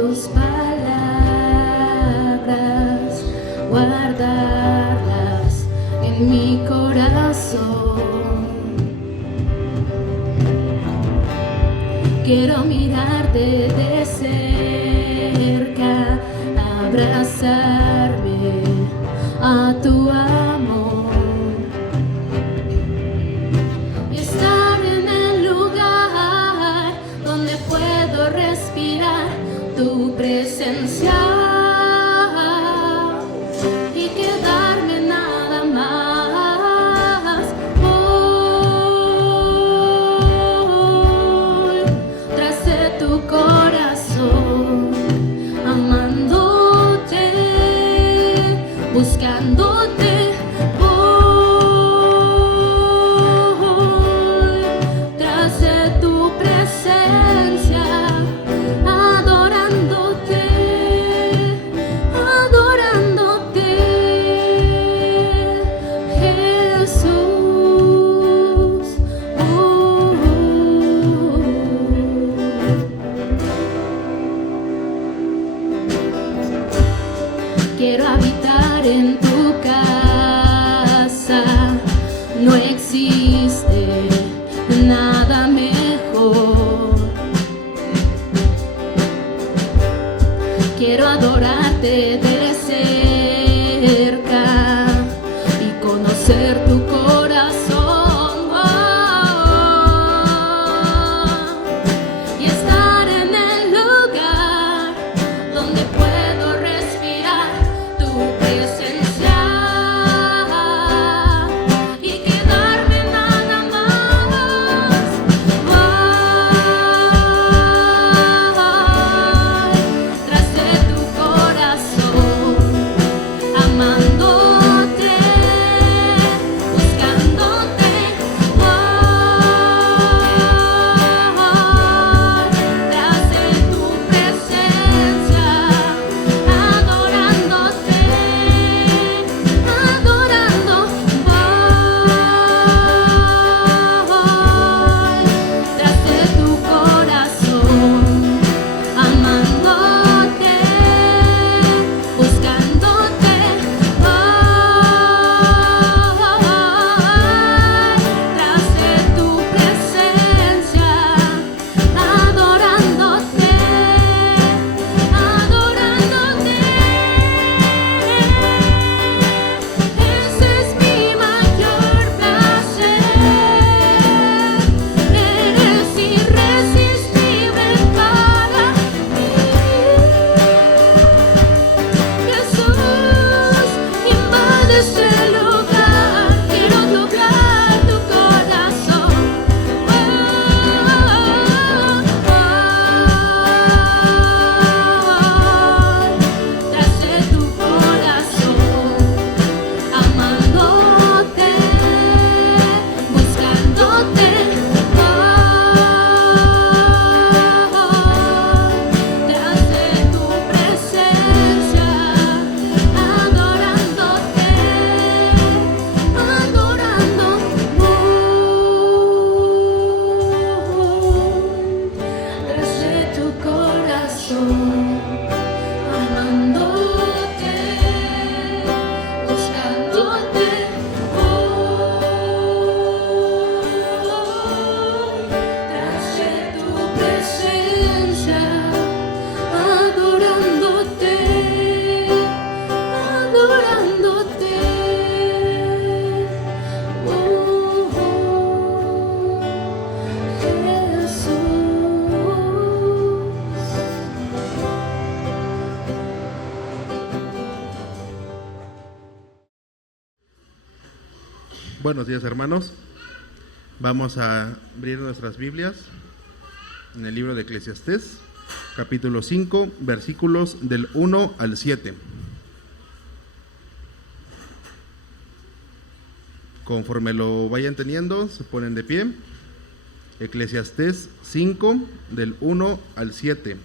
tus palabras, guardarlas en mi corazón. Quiero mirarte de cerca, abrazarme a tu amor y estar en el lugar donde puedo respirar tu presencia y quedarme nada más hoy tras de tu corazón, amándote, buscándote hoy tras de tu presencia, adorándote, adorándote, Jesús. Quiero habitar en tu casa, no existe nada mejor. Quiero adorarte de cerca y conocer tu corazón, y estar en el lugar donde puedo respirar tu presencia y quedarme nada más tras de tu corazón, amándote, buscándote tras de tu presencia, adorándote, adorando tras de tu corazón, amándote, buscándote tras de tu presencia, adorándote, adorándote. Ese es mi mayor placer. Eres irresistible para mí. Jesús, invade este lugar. Quiero tocar tu corazón. Tras de tu corazón, amándote, buscándote tras de tu presencia, adorándote, adorando tras de tu corazón, amándote, buscándote tras de tu presencia, adorándote, adorándote, Buenos días, hermanos. Vamos a abrir nuestras Biblias en el libro de Eclesiastés, capítulo 5, versículos del 1 al 7. Conforme lo vayan teniendo, se ponen de pie. Eclesiastés 5, del 1 al 7.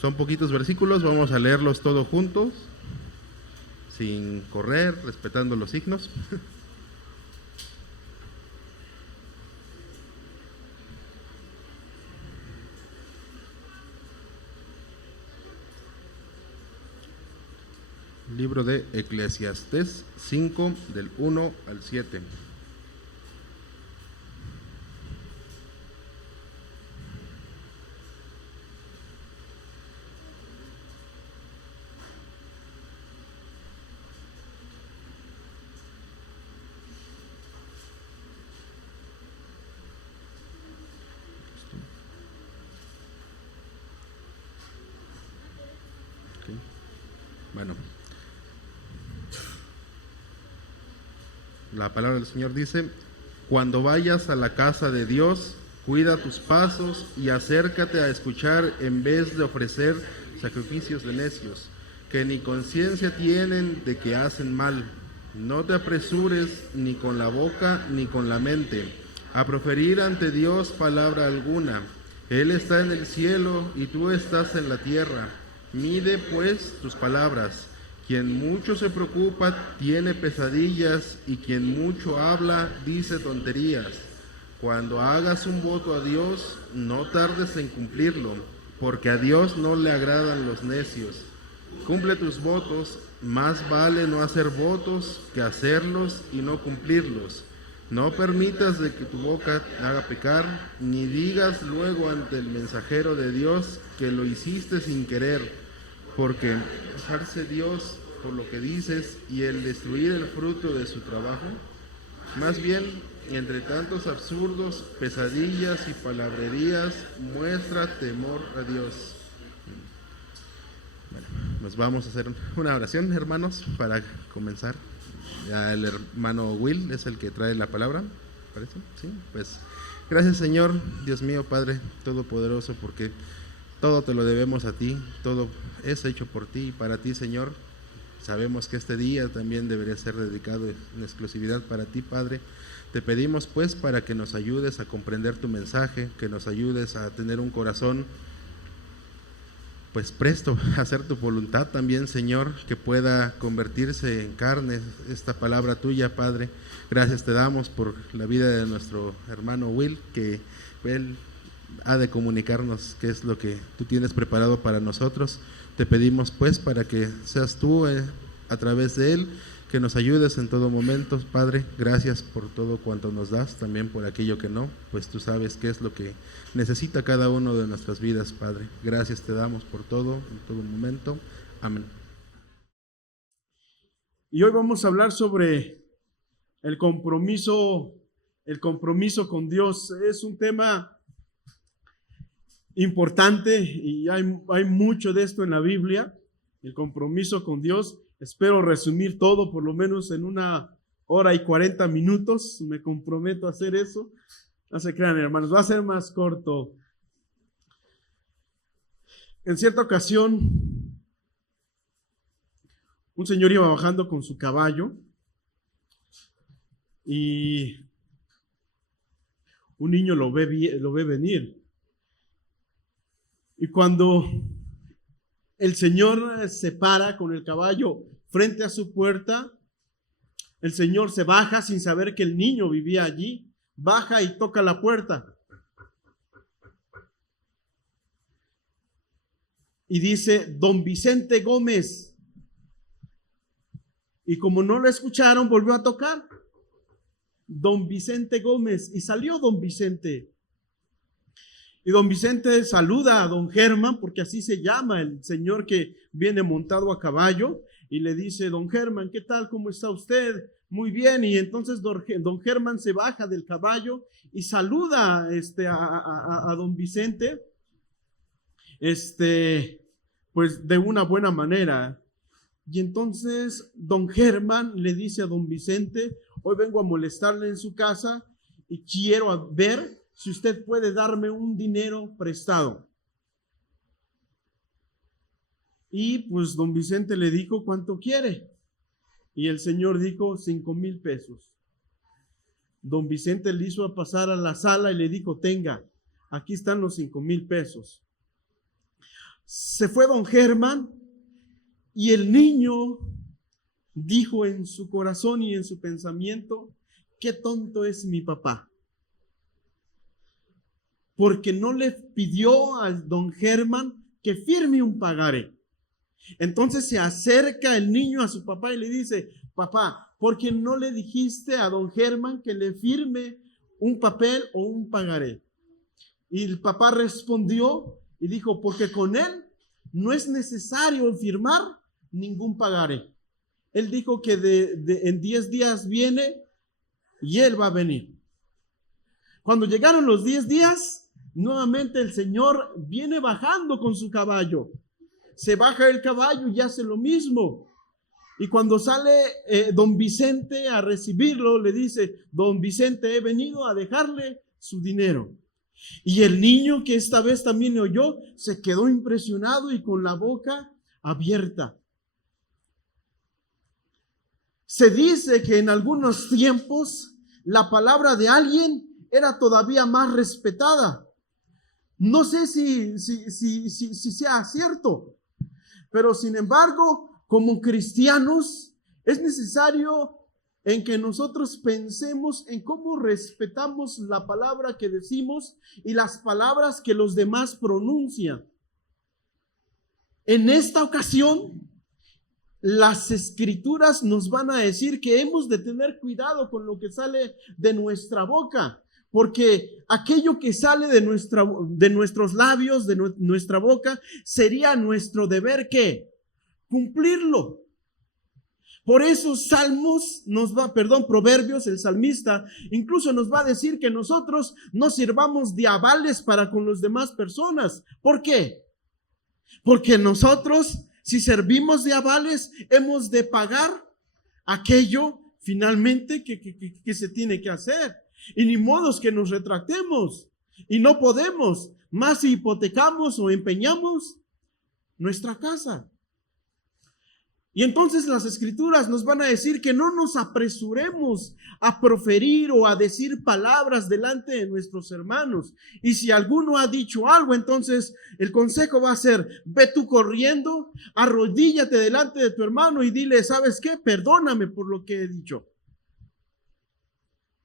Son poquitos versículos, vamos a leerlos todos juntos, sin correr, respetando los signos. libro de Eclesiastés 5, del 1 al 7. Bueno, la palabra del Señor dice: cuando vayas a la casa de Dios, cuida tus pasos y acércate a escuchar en vez de ofrecer sacrificios de necios, que ni conciencia tienen de que hacen mal. No te apresures ni con la boca ni con la mente a proferir ante Dios palabra alguna. Él está en el cielo y tú estás en la tierra. Mide pues tus palabras. Quien mucho se preocupa tiene pesadillas, y quien mucho habla dice tonterías. Cuando hagas un voto a Dios, no tardes en cumplirlo, porque a Dios no le agradan los necios. Cumple tus votos, más vale no hacer votos que hacerlos y no cumplirlos. No permitas de que tu boca haga pecar, ni digas luego ante el mensajero de Dios que lo hiciste sin querer, porque dejarse Dios por lo que dices y el destruir el fruto de su trabajo. Más bien, entre tantos absurdos, pesadillas y palabrerías, muestra temor a Dios. Bueno, nos vamos a hacer una oración, hermanos, para comenzar. Ya el hermano Will es el que trae la palabra, ¿parece? Sí, pues gracias, Señor, Dios mío, Padre Todopoderoso, porque todo te lo debemos a ti, todo es hecho por ti y para ti, Señor. Sabemos que este día también debería ser dedicado en exclusividad para ti, Padre. Te pedimos pues para que nos ayudes a comprender tu mensaje, que nos ayudes a tener un corazón pues presto a hacer tu voluntad también, Señor, que pueda convertirse en carne esta palabra tuya, Padre. Gracias te damos por la vida de nuestro hermano Will, que él ha de comunicarnos qué es lo que tú tienes preparado para nosotros. Te pedimos pues para que seas tú a través de él, que nos ayudes en todo momento, Padre. Gracias por todo cuanto nos das, también por aquello que no, pues tú sabes qué es lo que necesita cada uno de nuestras vidas, Padre. Gracias te damos por todo, en todo momento. Amén. Y hoy vamos a hablar sobre el compromiso con Dios. Es un tema importante y hay mucho de esto en la Biblia, el compromiso con Dios. Espero resumir todo, por lo menos en 1:40 minutos. Me comprometo a hacer eso. No se crean, hermanos, va a ser más corto. En cierta ocasión, un señor iba bajando con su caballo y un niño lo ve venir. Y cuando el Señor se para con el caballo frente a su puerta, el Señor se baja sin saber que el niño vivía allí, baja y toca la puerta. Y dice: Don Vicente Gómez. Y como no lo escucharon, volvió a tocar. Don Vicente Gómez. Y salió don Vicente. Y don Vicente saluda a don Germán, porque así se llama el señor que viene montado a caballo, y le dice: don Germán, ¿qué tal? ¿Cómo está usted? Muy bien. Y entonces don Germán se baja del caballo y saluda a don Vicente, pues de una buena manera. Y entonces don Germán le dice a don Vicente: hoy vengo a molestarle en su casa y quiero ver si usted puede darme un dinero prestado. Y pues don Vicente le dijo: ¿cuánto quiere? Y el señor dijo: 5,000 pesos. Don Vicente le hizo pasar a la sala y le dijo: tenga, aquí están los 5,000 pesos. Se fue don Germán y el niño dijo en su corazón y en su pensamiento: qué tonto es mi papá, porque no le pidió a don Germán que firme un pagaré. Entonces se acerca el niño a su papá y le dice, papá, ¿por qué no le dijiste a don Germán que le firme un papel o un pagaré? Y el papá respondió y dijo, porque con él no es necesario firmar ningún pagaré. Él dijo que en 10 días viene y él va a venir. Cuando llegaron los 10 días, nuevamente el Señor viene bajando con su caballo. Se baja el caballo y hace lo mismo. Y cuando sale don Vicente a recibirlo, le dice, don Vicente, he venido a dejarle su dinero. Y el niño, que esta vez también le oyó, se quedó impresionado y con la boca abierta. Se dice que en algunos tiempos la palabra de alguien era todavía más respetada. No sé si sea cierto, pero sin embargo, como cristianos, es necesario en que nosotros pensemos en cómo respetamos la palabra que decimos y las palabras que los demás pronuncian. En esta ocasión, las escrituras nos van a decir que hemos de tener cuidado con lo que sale de nuestra boca, porque aquello que sale de nuestros labios, de nuestra boca, sería nuestro deber ¿qué? Cumplirlo. Por eso Proverbios, el salmista, incluso nos va a decir que nosotros no sirvamos de avales para con las demás personas. ¿Por qué? Porque nosotros, si servimos de avales, hemos de pagar aquello finalmente que se tiene que hacer. Y ni modos que nos retractemos. Y no podemos, más si hipotecamos o empeñamos nuestra casa. Y entonces las escrituras nos van a decir que no nos apresuremos a proferir o a decir palabras delante de nuestros hermanos. Y si alguno ha dicho algo, entonces el consejo va a ser, ve tú corriendo, arrodíllate delante de tu hermano y dile, ¿sabes qué? Perdóname por lo que he dicho.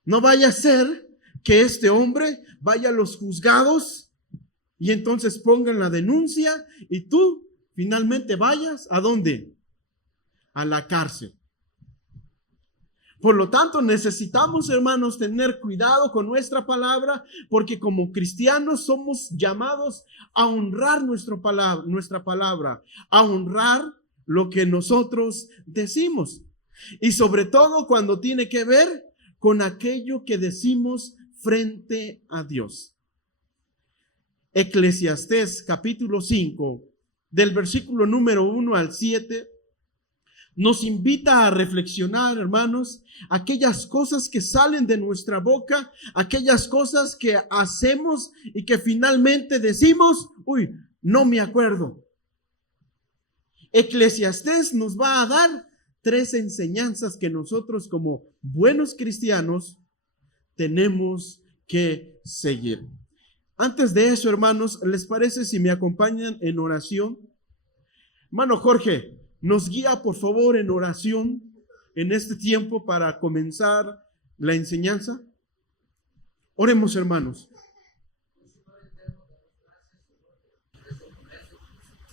No vaya a ser que este hombre vaya a los juzgados y entonces pongan la denuncia y tú finalmente vayas ¿a dónde? A la cárcel. Por lo tanto, necesitamos, hermanos, tener cuidado con nuestra palabra, porque como cristianos somos llamados a honrar nuestra palabra, a honrar lo que nosotros decimos. Y sobre todo cuando tiene que ver con aquello que decimos frente a Dios. Eclesiastés capítulo 5, del versículo número 1 al 7, nos invita a reflexionar, hermanos, aquellas cosas que salen de nuestra boca, aquellas cosas que hacemos y que finalmente decimos, no me acuerdo. Eclesiastés nos va a dar 3 enseñanzas que nosotros como buenos cristianos tenemos que seguir. Antes de eso, hermanos, ¿les parece si me acompañan en oración? Hermano Jorge, nos guía por favor en oración en este tiempo para comenzar la enseñanza. Oremos, hermanos.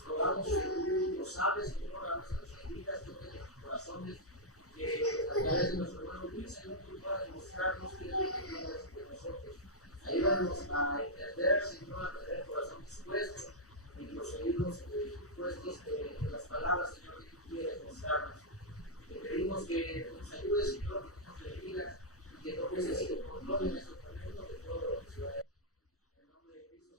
Rogamos que tú lo sabes, Señor, a nuestras vidas, que nuestros corazones, que a través de nuestro hermano Luis, Señor, tú puedas mostrarnos que eres de nosotros. Ayúdanos a entender, Señor, a tener el corazón dispuesto y los oídos dispuestos de las palabras, Señor, que tú quieres mostrarnos. Te pedimos que nos ayudes, Señor, que nos bendigas y que tomes ese control en estos momentos de todo lo que sucede. En nombre de Cristo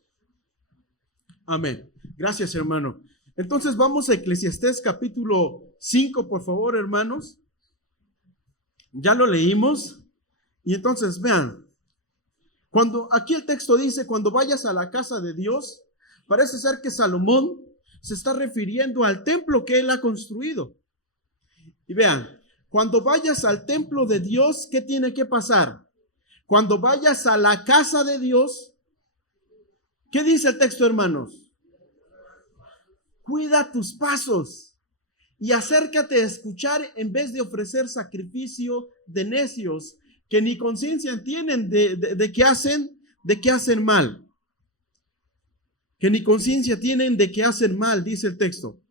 Jesús. Amén. Gracias, hermano. Entonces vamos a Eclesiastés capítulo 5, por favor, hermanos. Ya lo leímos. Y entonces vean, cuando aquí el texto dice, cuando vayas a la casa de Dios, parece ser que Salomón se está refiriendo al templo que él ha construido. Y vean, cuando vayas al templo de Dios, ¿qué tiene que pasar? Cuando vayas a la casa de Dios, ¿qué dice el texto, hermanos? Cuida tus pasos y acércate a escuchar en vez de ofrecer sacrificio de necios que ni conciencia tienen de que hacen mal. Que ni conciencia tienen de que hacen mal, dice el texto.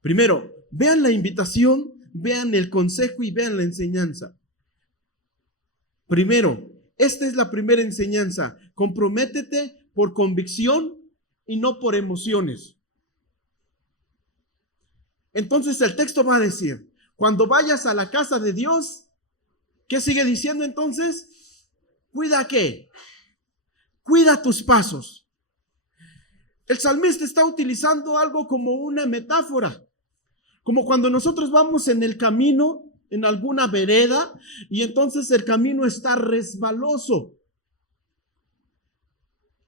Primero, vean la invitación, vean el consejo y vean la enseñanza. Primero, esta es la primera enseñanza. Comprométete por convicción y no por emociones. Entonces el texto va a decir, cuando vayas a la casa de Dios, ¿qué sigue diciendo entonces? ¿Cuida qué? Cuida tus pasos. El salmista está utilizando algo como una metáfora, como cuando nosotros vamos en el camino, en alguna vereda, y entonces el camino está resbaloso.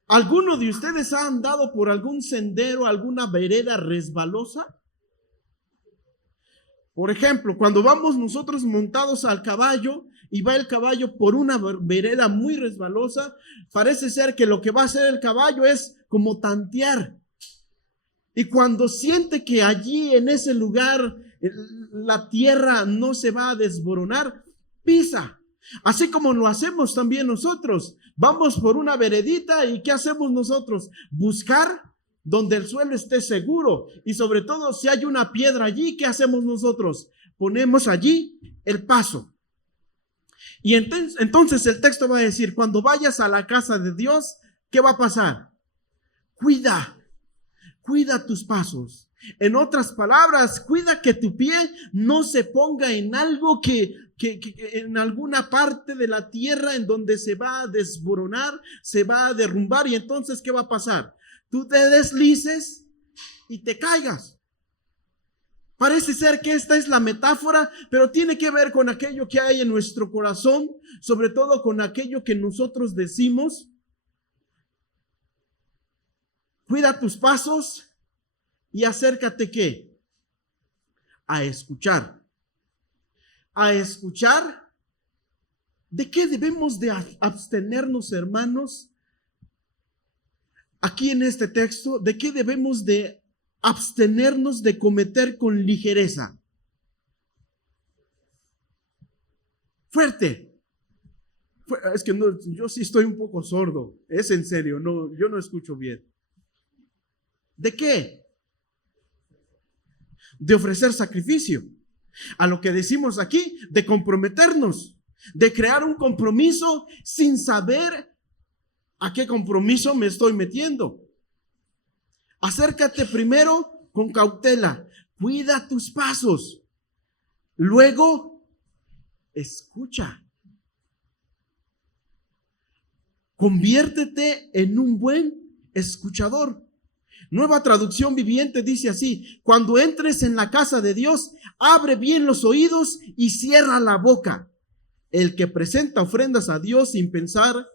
¿Alguno de ustedes ha andado por algún sendero, alguna vereda resbalosa? Por ejemplo, cuando vamos nosotros montados al caballo y va el caballo por una vereda muy resbalosa, parece ser que lo que va a hacer el caballo es como tantear. Y cuando siente que allí en ese lugar la tierra no se va a desboronar, pisa. Así como lo hacemos también nosotros. Vamos por una veredita y ¿qué hacemos nosotros? Buscar donde el suelo esté seguro. Y sobre todo si hay una piedra allí, ¿qué hacemos nosotros? Ponemos allí el paso. Y entonces el texto va a decir, cuando vayas a la casa de Dios, ¿qué va a pasar? Cuida tus pasos. En otras palabras, cuida que tu pie no se ponga en algo que en alguna parte de la tierra en donde se va a desboronar, se va a derrumbar. Y entonces, ¿qué va a pasar? Tú te deslices y te caigas. Parece ser que esta es la metáfora, pero tiene que ver con aquello que hay en nuestro corazón, sobre todo con aquello que nosotros decimos. Cuida tus pasos y acércate ¿qué? A escuchar. A escuchar. ¿De qué debemos de abstenernos, hermanos? Aquí en este texto, ¿de qué debemos de abstenernos de cometer con ligereza? Fuerte. Es que no, yo sí estoy un poco sordo. Es en serio, no, yo no escucho bien. ¿De qué? De ofrecer sacrificio. A lo que decimos aquí, de comprometernos, de crear un compromiso sin saber a qué compromiso me estoy metiendo. Acércate primero con cautela, cuida tus pasos, luego escucha. Conviértete en un buen escuchador. Nueva Traducción Viviente dice así: cuando entres en la casa de Dios, abre bien los oídos y cierra la boca. El que presenta ofrendas a Dios sin pensar,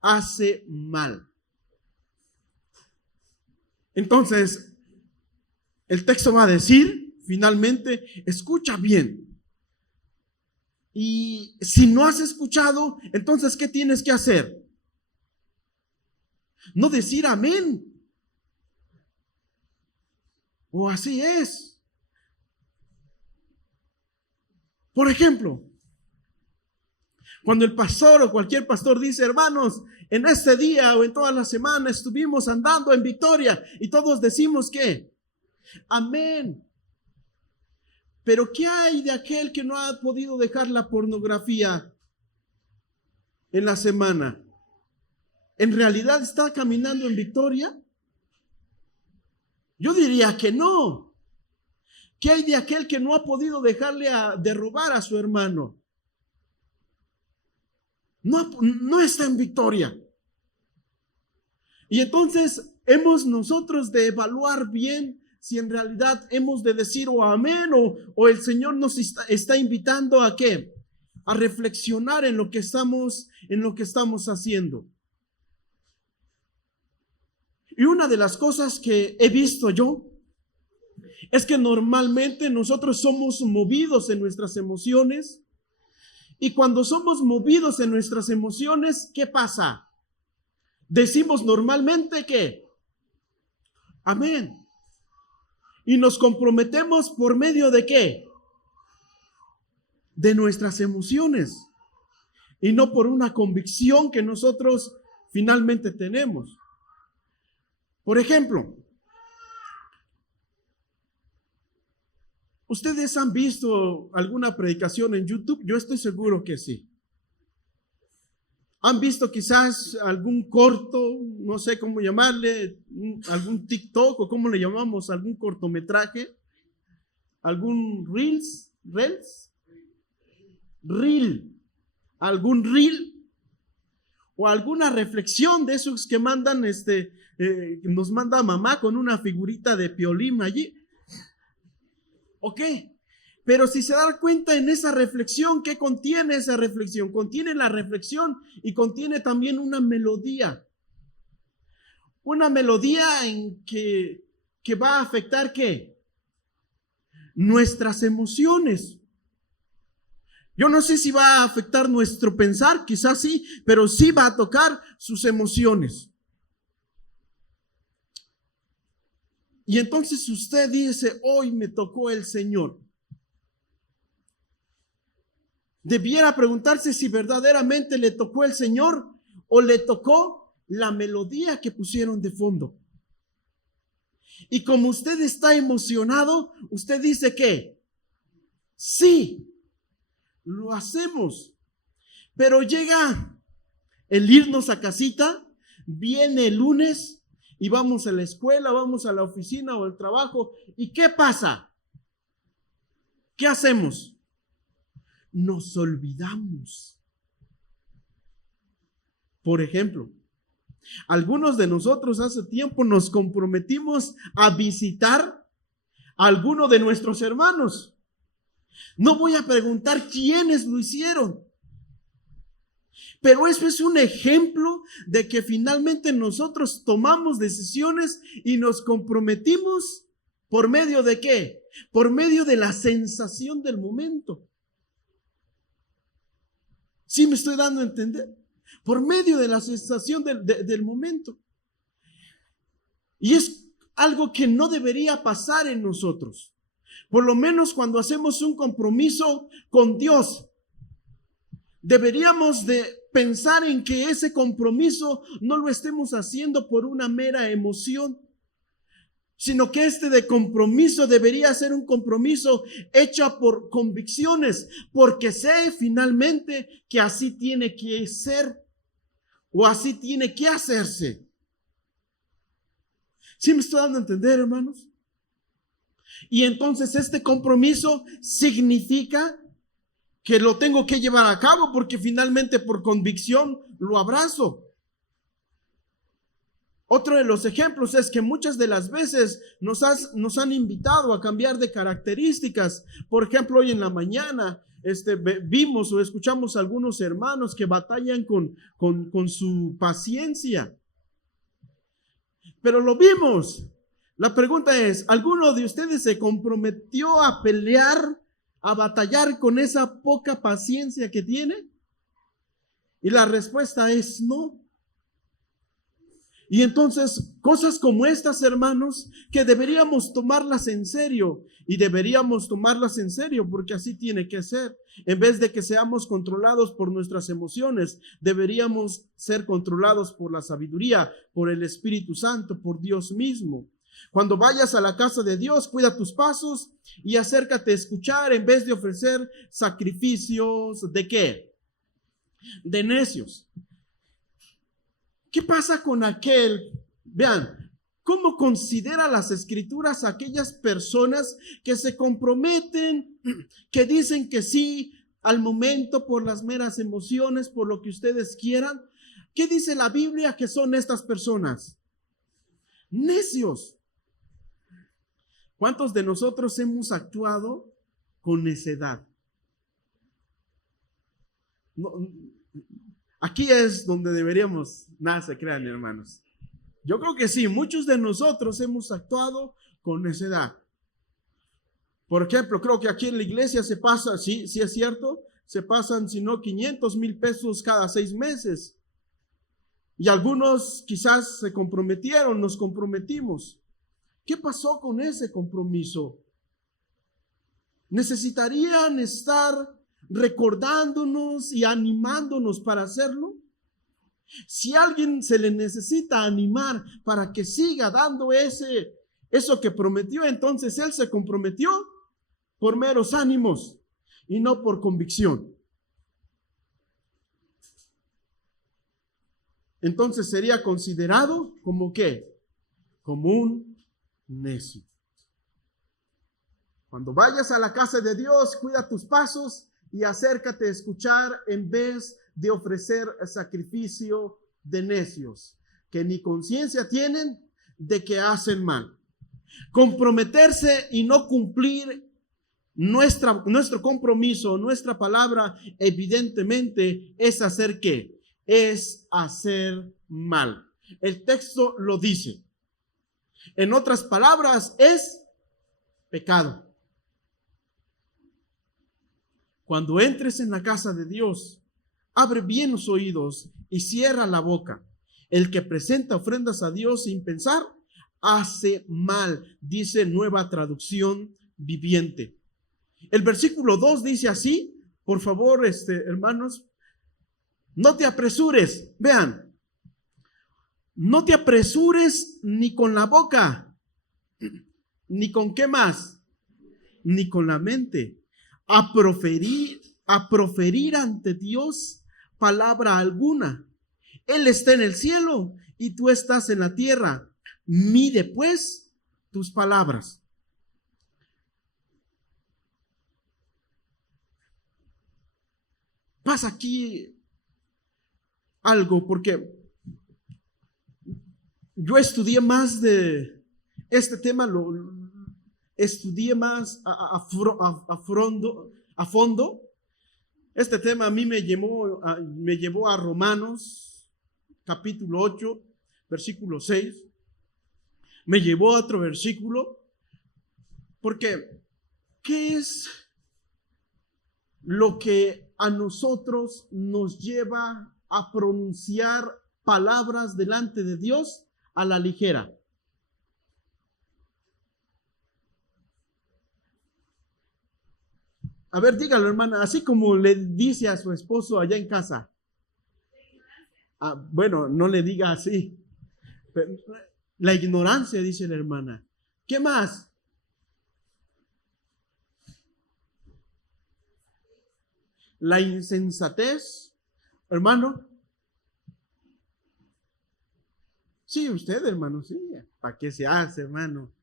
hace mal. Entonces, el texto va a decir, finalmente, escucha bien. Y si no has escuchado, entonces, ¿qué tienes que hacer? No decir amén. O así es. Por ejemplo, cuando el pastor o cualquier pastor dice, hermanos, en este día o en toda la semana estuvimos andando en victoria, y todos decimos ¿qué? Amén. Pero ¿qué hay de aquel que no ha podido dejar la pornografía en la semana? ¿En realidad está caminando en victoria? Yo diría que no. ¿Qué hay de aquel que no ha podido dejarle de robar a su hermano? No está en victoria. Y entonces hemos nosotros de evaluar bien si en realidad hemos de decir o amén o el Señor nos está invitando a ¿qué? A reflexionar en lo que estamos haciendo. Y una de las cosas que he visto yo es que normalmente nosotros somos movidos en nuestras emociones. Y cuando somos movidos en nuestras emociones, ¿qué pasa? Decimos normalmente ¿qué? Amén. Y nos comprometemos por medio de ¿qué? De nuestras emociones. Y no por una convicción que nosotros finalmente tenemos. Por ejemplo, ¿Ustedes han visto alguna predicación en YouTube? Yo estoy seguro que sí. ¿Han visto quizás algún corto, no sé cómo llamarle, algún TikTok o cómo le llamamos, algún cortometraje? ¿Algún algún reel? ¿O alguna reflexión de esos que mandan, nos manda mamá con una figurita de Piolín allí? Ok, pero si se dan cuenta en esa reflexión, ¿qué contiene esa reflexión? Contiene la reflexión y contiene también una melodía. Una melodía en que va a afectar ¿qué? Nuestras emociones. Yo no sé si va a afectar nuestro pensar, quizás sí, pero sí va a tocar sus emociones. Y entonces usted dice, hoy me tocó el Señor. Debiera preguntarse si verdaderamente le tocó el Señor o le tocó la melodía que pusieron de fondo. Y como usted está emocionado, usted dice que sí, lo hacemos. Pero llega el irnos a casita, viene el lunes y vamos a la escuela, vamos a la oficina o al trabajo. ¿Y qué pasa? ¿Qué hacemos? Nos olvidamos. Por ejemplo, algunos de nosotros hace tiempo nos comprometimos a visitar a alguno de nuestros hermanos. No voy a preguntar quiénes lo hicieron, pero eso es un ejemplo de que finalmente nosotros tomamos decisiones y nos comprometimos por medio de ¿qué? Por medio de la sensación del momento. ¿Sí me estoy dando a entender? Por medio de la sensación del momento. Y es algo que no debería pasar en nosotros. Por lo menos cuando hacemos un compromiso con Dios, deberíamos de pensar en que ese compromiso no lo estemos haciendo por una mera emoción, sino que de compromiso debería ser un compromiso hecho por convicciones, porque sé finalmente que así tiene que ser o así tiene que hacerse. ¿Sí me estoy dando a entender, hermanos? Y entonces este compromiso significa que lo tengo que llevar a cabo porque finalmente por convicción lo abrazo. Otro de los ejemplos es que muchas de las veces nos han invitado a cambiar de características. Por ejemplo, hoy en la mañana vimos o escuchamos a algunos hermanos que batallan con su paciencia. Pero lo vimos. La pregunta es, ¿alguno de ustedes se comprometió a pelear, a batallar con esa poca paciencia que tiene? Y la respuesta es no. Y entonces, cosas como estas, hermanos, que deberíamos tomarlas en serio, y deberíamos tomarlas en serio porque así tiene que ser. En vez de que seamos controlados por nuestras emociones, deberíamos ser controlados por la sabiduría, por el Espíritu Santo, por Dios mismo. Cuando vayas a la casa de Dios, cuida tus pasos y acércate a escuchar en vez de ofrecer sacrificios ¿de qué? De necios. ¿Qué pasa con aquel? Vean, ¿cómo considera las Escrituras a aquellas personas que se comprometen, que dicen que sí al momento por las meras emociones, por lo que ustedes quieran? ¿Qué dice la Biblia que son estas personas? Necios. ¿Cuántos de nosotros hemos actuado con necedad? No, aquí es donde deberíamos, nada se crean, hermanos. Yo creo que sí, muchos de nosotros hemos actuado con necedad. Por ejemplo, creo que aquí en la iglesia se pasa, sí es cierto, se pasan, si no 500,000 pesos cada 6 meses. Y algunos quizás se comprometieron, nos comprometimos. ¿Qué pasó con ese compromiso? ¿Necesitarían estar recordándonos y animándonos para hacerlo? Si a alguien se le necesita animar para que siga dando eso que prometió, entonces él se comprometió por meros ánimos y no por convicción. Entonces sería considerado como ¿qué? Como un necio. Cuando vayas a la casa de Dios, cuida tus pasos y acércate a escuchar en vez de ofrecer sacrificio de necios, que ni conciencia tienen de que hacen mal. Comprometerse y no cumplir nuestro compromiso, nuestra palabra, evidentemente es hacer ¿qué? Es hacer mal. El texto lo dice. En otras palabras, es pecado. Cuando entres en la casa de Dios, abre bien los oídos y cierra la boca. El que presenta ofrendas a Dios sin pensar, hace mal, dice Nueva Traducción Viviente. El versículo 2 dice así, por favor, hermanos, no te apresures, vean, no te apresures ni con la boca, ni con qué más, ni con la mente, a proferir ante Dios palabra alguna. Él está en el cielo y tú estás en la tierra. Mide pues tus palabras. Pasa aquí algo, porque yo estudié más de este tema, lo estudié más a fondo. Este tema a mí me llevó a Romanos capítulo 8, versículo 6. Me llevó a otro versículo, porque ¿qué es lo que a nosotros nos lleva a pronunciar palabras delante de Dios a la ligera? A ver, dígalo, hermana, así como le dice a su esposo allá en casa. Bueno, no le diga así. La ignorancia, dice la hermana. ¿Qué más? La insensatez, hermano. Sí, usted, hermano, sí. ¿Para qué se hace, hermano?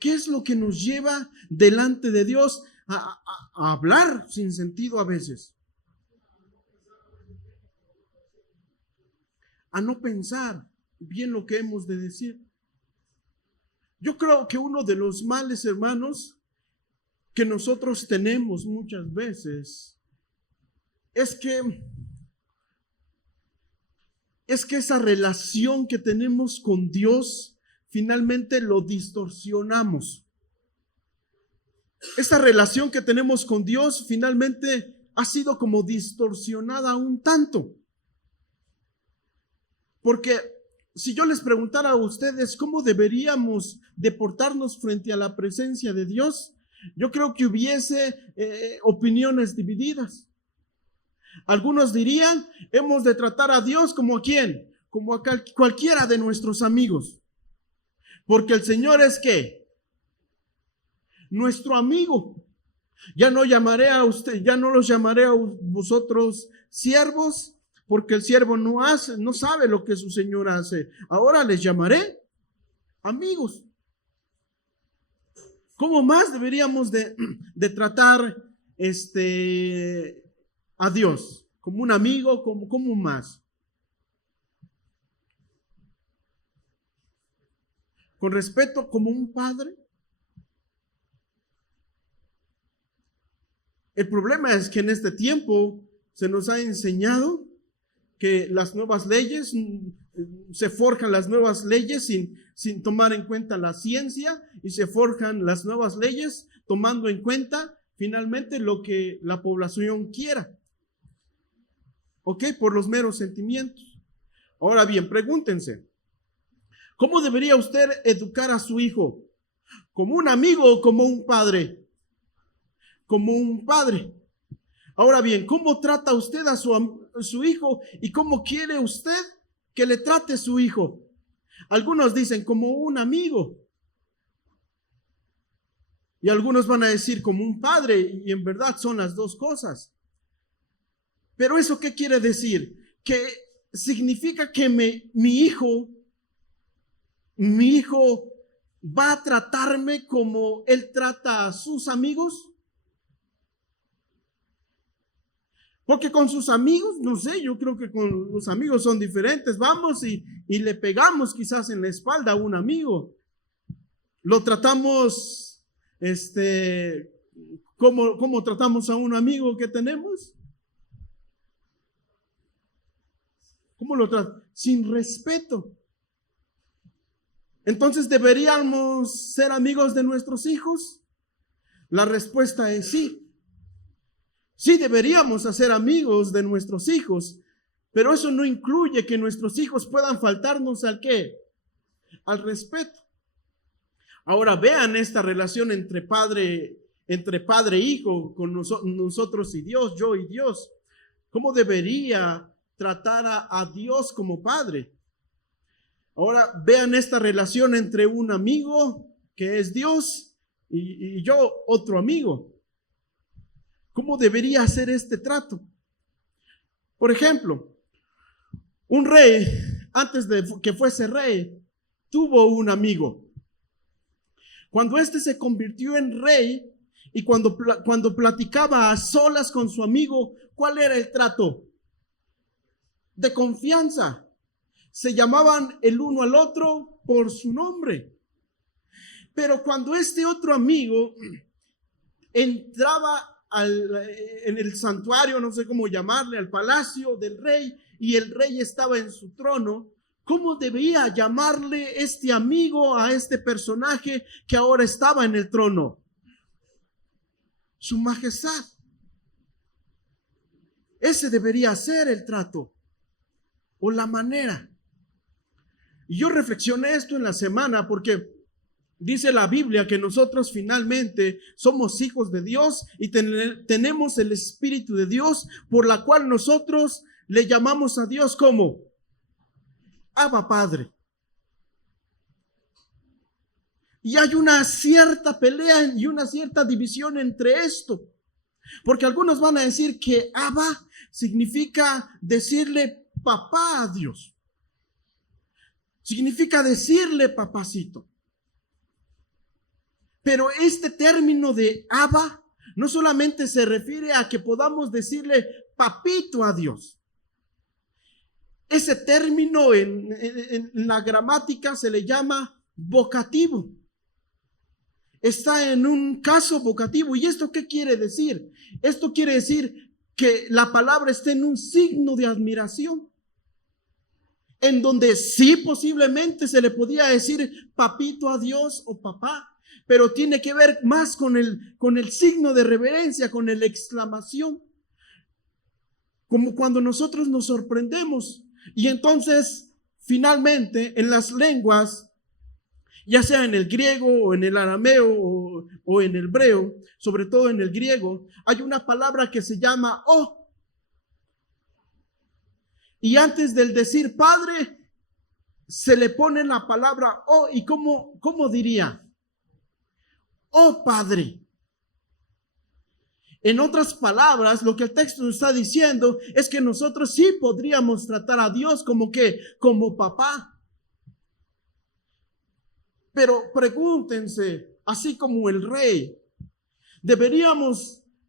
¿Qué es lo que nos lleva delante de Dios a hablar sin sentido a veces? A no pensar bien lo que hemos de decir. Yo creo que uno de los males, hermanos, que nosotros tenemos muchas veces es que esa relación que tenemos con Dios finalmente lo distorsionamos. Esta relación que tenemos con Dios finalmente ha sido como distorsionada un tanto. Porque si yo les preguntara a ustedes cómo deberíamos de portarnos frente a la presencia de Dios, yo creo que hubiese opiniones divididas. Algunos dirían, hemos de tratar a Dios como a quién, como a cualquiera de nuestros amigos. Porque el Señor es ¿qué? Nuestro amigo. Ya no llamaré a usted, ya no los llamaré a vosotros siervos, porque el siervo no sabe lo que su Señor hace. Ahora les llamaré amigos. ¿Cómo más deberíamos de tratar a Dios? ¿Como un amigo? ¿Cómo más? ¿Con respeto como un padre? El problema es que en este tiempo se nos ha enseñado que las nuevas leyes, se forjan las nuevas leyes sin tomar en cuenta la ciencia, y se forjan las nuevas leyes tomando en cuenta finalmente lo que la población quiera. ¿Ok? Por los meros sentimientos. Ahora bien, pregúntense, ¿cómo debería usted educar a su hijo? ¿Como un amigo o como un padre? Como un padre. Ahora bien, ¿cómo trata usted a su hijo y cómo quiere usted que le trate su hijo? Algunos dicen como un amigo. Y algunos van a decir como un padre, y en verdad son las dos cosas. Pero ¿eso qué quiere decir? Que significa que mi hijo va a tratarme como él trata a sus amigos. Porque con sus amigos, no sé, yo creo que con los amigos son diferentes. Vamos y le pegamos quizás en la espalda a un amigo. Lo tratamos, ¿cómo tratamos a un amigo que tenemos? ¿Cómo lo tratamos? Sin respeto. Entonces, ¿deberíamos ser amigos de nuestros hijos? La respuesta es sí. Sí, deberíamos hacer amigos de nuestros hijos, pero eso no incluye que nuestros hijos puedan faltarnos ¿al qué? Al respeto. Ahora vean esta relación entre padre e hijo, con nosotros y Dios, yo y Dios. ¿Cómo debería tratar a Dios como padre? Ahora vean esta relación entre un amigo que es Dios y yo, otro amigo. ¿Cómo debería ser este trato? Por ejemplo, un rey, antes de que fuese rey, tuvo un amigo. Cuando éste se convirtió en rey y cuando platicaba a solas con su amigo, ¿cuál era el trato? De confianza. Se llamaban el uno al otro por su nombre. Pero cuando este otro amigo entraba en el santuario, no sé cómo llamarle, al palacio del rey, y el rey estaba en su trono, ¿cómo debía llamarle este amigo a este personaje que ahora estaba en el trono? Su majestad. Ese debería ser el trato o la manera. Y yo reflexioné esto en la semana porque dice la Biblia que nosotros finalmente somos hijos de Dios y tenemos el Espíritu de Dios, por la cual nosotros le llamamos a Dios como Abba Padre. Y hay una cierta pelea y una cierta división entre esto, porque algunos van a decir que Abba significa decirle papá a Dios, significa decirle papacito. Pero este término de Abba no solamente se refiere a que podamos decirle papito a Dios. Ese término en la gramática se le llama vocativo. Está en un caso vocativo. ¿Y esto qué quiere decir? Esto quiere decir que la palabra está en un signo de admiración, en donde sí posiblemente se le podía decir papito a Dios o papá, pero tiene que ver más con el signo de reverencia, con la exclamación, como cuando nosotros nos sorprendemos. Y entonces, finalmente, en las lenguas, ya sea en el griego o en el arameo o en el hebreo, sobre todo en el griego, hay una palabra que se llama "oh". Y antes del decir padre, se le pone la palabra "oh". ¿Y cómo diría? Oh Padre. En otras palabras, lo que el texto está diciendo es que nosotros sí podríamos tratar a Dios como papá. Pero pregúntense, así como el rey,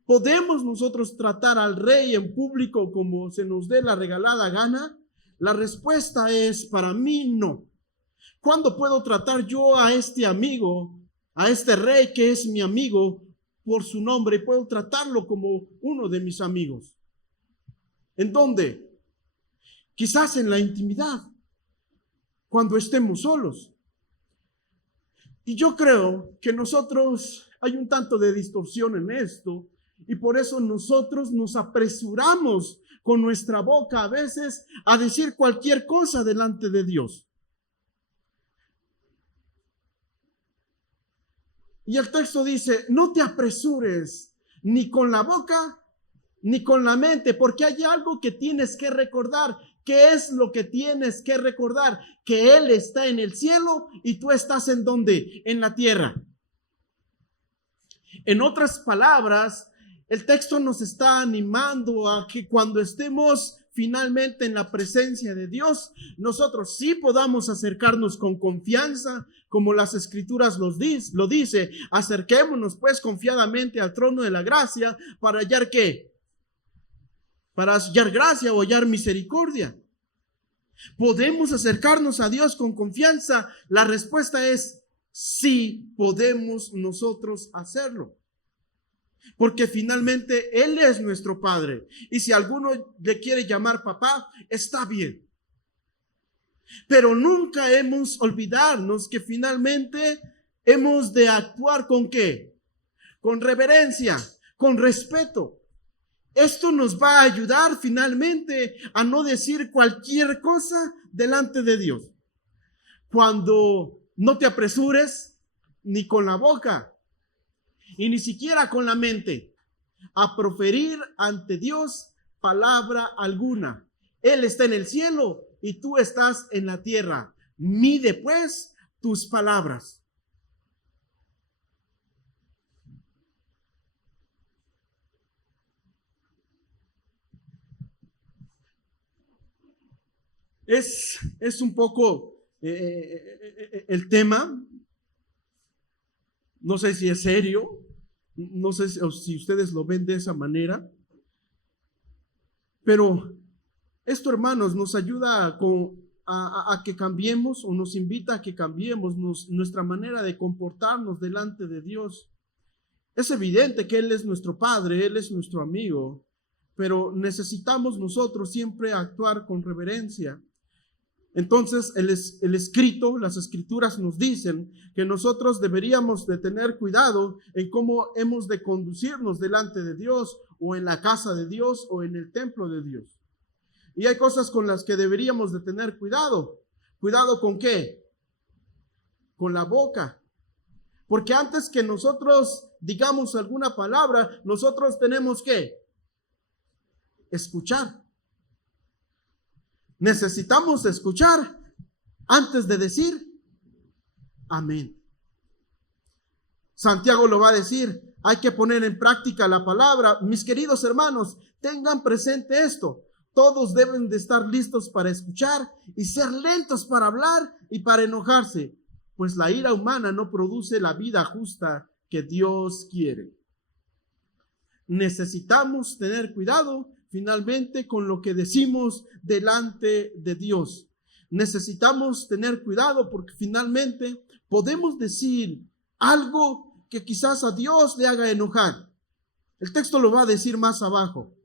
¿podemos nosotros tratar al rey en público como se nos dé la regalada gana? La respuesta es, para mí, no. ¿Cuándo puedo tratar yo a este amigo, a este rey que es mi amigo, por su nombre, y puedo tratarlo como uno de mis amigos? ¿En dónde? Quizás en la intimidad, cuando estemos solos. Y yo creo que hay un tanto de distorsión en esto, y por eso nosotros nos apresuramos con nuestra boca a veces a decir cualquier cosa delante de Dios. Y el texto dice, no te apresures ni con la boca ni con la mente, porque hay algo que tienes que recordar. ¿Qué es lo que tienes que recordar? Que Él está en el cielo y tú estás ¿en dónde? En la tierra. En otras palabras, el texto nos está animando a que cuando estemos finalmente en la presencia de Dios, nosotros sí podamos acercarnos con confianza, como las escrituras lo dice, acerquémonos pues confiadamente al trono de la gracia para hallar ¿qué? Para hallar gracia o hallar misericordia. ¿Podemos acercarnos a Dios con confianza? La respuesta es sí, podemos nosotros hacerlo. Porque finalmente Él es nuestro Padre. Y si alguno le quiere llamar papá, está bien. Pero nunca hemos olvidarnos que finalmente hemos de actuar ¿con qué? Con reverencia, con respeto. Esto nos va a ayudar finalmente a no decir cualquier cosa delante de Dios. Cuando no te apresures ni con la boca y ni siquiera con la mente a proferir ante Dios palabra alguna. Él está en el cielo y tú estás en la tierra. Mide pues tus palabras. Es un poco el tema. No sé si es serio, no sé si ustedes lo ven de esa manera, pero esto, hermanos, nos ayuda a que cambiemos, o nos invita a que cambiemos nuestra manera de comportarnos delante de Dios. Es evidente que Él es nuestro Padre, Él es nuestro amigo, pero necesitamos nosotros siempre actuar con reverencia. Entonces el escrito, las escrituras nos dicen que nosotros deberíamos de tener cuidado en cómo hemos de conducirnos delante de Dios, o en la casa de Dios, o en el templo de Dios. Y hay cosas con las que deberíamos de tener cuidado. ¿Cuidado con qué? Con la boca. Porque antes que nosotros digamos alguna palabra, nosotros tenemos que escuchar. Necesitamos escuchar antes de decir amén. Santiago lo va a decir, hay que poner en práctica la palabra. Mis queridos hermanos, tengan presente esto. Todos deben de estar listos para escuchar y ser lentos para hablar y para enojarse, pues la ira humana no produce la vida justa que Dios quiere. Necesitamos tener cuidado finalmente con lo que decimos delante de Dios. Necesitamos tener cuidado porque finalmente podemos decir algo que quizás a Dios le haga enojar. El texto lo va a decir más abajo.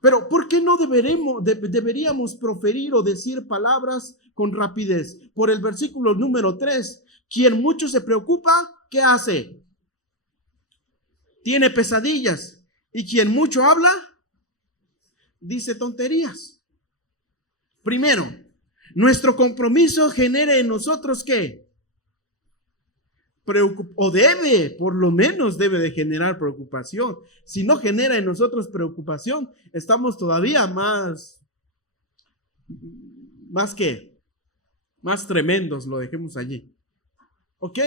Pero ¿por qué no deberíamos proferir o decir palabras con rapidez? Por el versículo número 3, quien mucho se preocupa, ¿qué hace? Tiene pesadillas. Y quien mucho habla, dice tonterías. Primero, nuestro compromiso genera en nosotros ¿qué? O debe, por lo menos debe de generar preocupación. Si no genera en nosotros preocupación, estamos todavía más tremendos, lo dejemos allí. ¿Ok?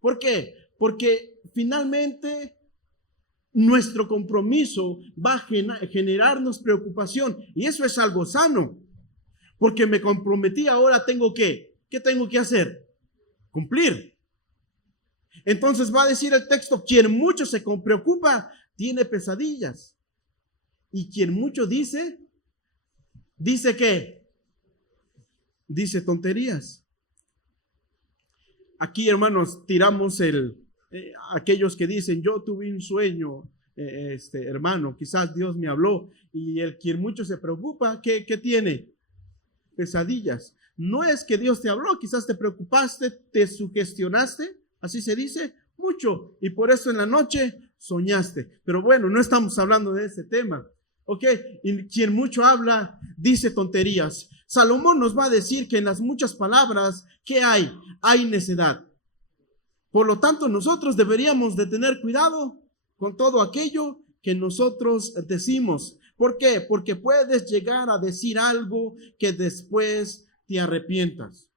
¿Por qué? Porque finalmente nuestro compromiso va a generarnos preocupación, y eso es algo sano, porque me comprometí, ahora ¿qué tengo que hacer? Cumplir. Entonces va a decir el texto, quien mucho se preocupa, tiene pesadillas. Y quien mucho dice ¿qué? Dice tonterías. Aquí, hermanos, tiramos aquellos que dicen, yo tuve un sueño, hermano, quizás Dios me habló, y quien mucho se preocupa, ¿qué tiene? Pesadillas. No es que Dios te habló, quizás te preocupaste, te sugestionaste, así se dice, mucho, y por eso en la noche soñaste. Pero bueno, no estamos hablando de ese tema, ¿ok? Y quien mucho habla, dice tonterías. Salomón nos va a decir que en las muchas palabras, ¿qué hay? Hay necedad. Por lo tanto, nosotros deberíamos de tener cuidado con todo aquello que nosotros decimos. ¿Por qué? Porque puedes llegar a decir algo que después te arrepientas.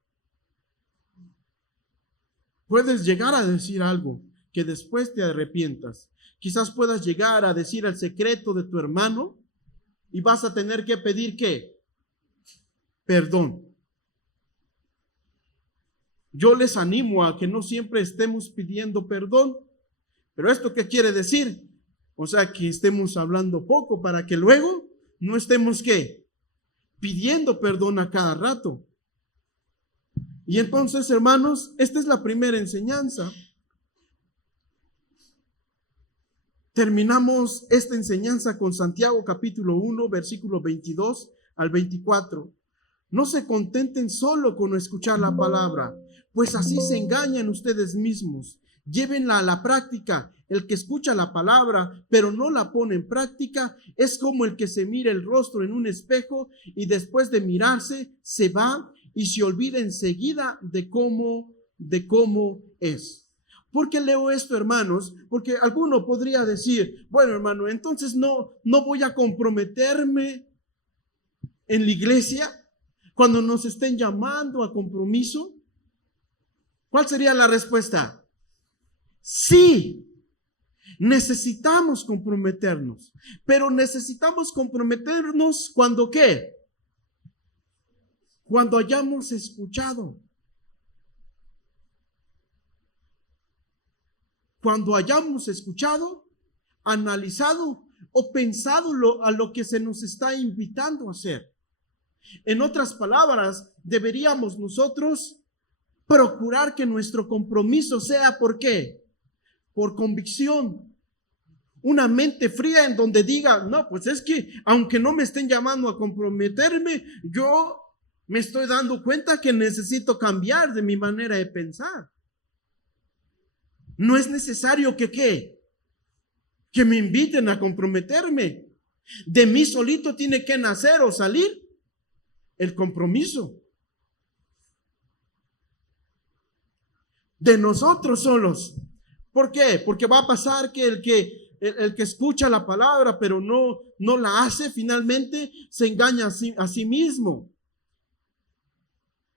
Puedes llegar a decir algo que después te arrepientas. Quizás puedas llegar a decir el secreto de tu hermano y vas a tener que pedir ¿qué? Perdón. Yo les animo a que no siempre estemos pidiendo perdón. Pero ¿esto qué quiere decir? O sea, que estemos hablando poco para que luego no estemos ¿qué? Pidiendo perdón a cada rato. Y entonces, hermanos, esta es la primera enseñanza. Terminamos esta enseñanza con Santiago capítulo 1, versículo 22 al 24. No se contenten solo con escuchar la palabra, pues así se engañan ustedes mismos. Llévenla a la práctica. El que escucha la palabra, pero no la pone en práctica, es como el que se mira el rostro en un espejo y después de mirarse se va y se olvida enseguida de cómo es. ¿Por qué leo esto, hermanos? Porque alguno podría decir, bueno, hermano, entonces no voy a comprometerme en la iglesia cuando nos estén llamando a compromiso. ¿Cuál sería la respuesta? Sí. Necesitamos comprometernos, pero necesitamos comprometernos cuando ¿qué? Cuando hayamos escuchado. Cuando hayamos escuchado, analizado o pensado a lo que se nos está invitando a hacer. En otras palabras, deberíamos nosotros procurar que nuestro compromiso sea ¿por qué? Por convicción. Una mente fría en donde diga, no, pues es que aunque no me estén llamando a comprometerme, yo me estoy dando cuenta que necesito cambiar de mi manera de pensar. No es necesario que me inviten a comprometerme. De mí solito tiene que nacer o salir el compromiso. De nosotros solos. ¿Por qué? Porque va a pasar que el que escucha la palabra pero no la hace, finalmente se engaña a sí mismo.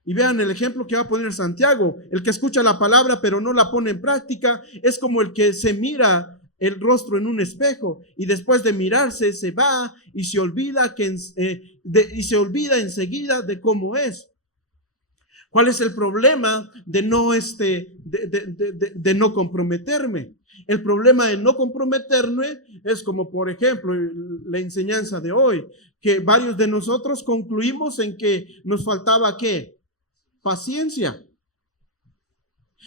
Y vean el ejemplo que va a poner Santiago. El que escucha la palabra pero no la pone en práctica es como el que se mira el rostro en un espejo y después de mirarse se va y se olvida enseguida de cómo es. ¿Cuál es el problema de no comprometerme? El problema de no comprometerme es como, por ejemplo, la enseñanza de hoy, que varios de nosotros concluimos en que nos faltaba ¿qué? Paciencia.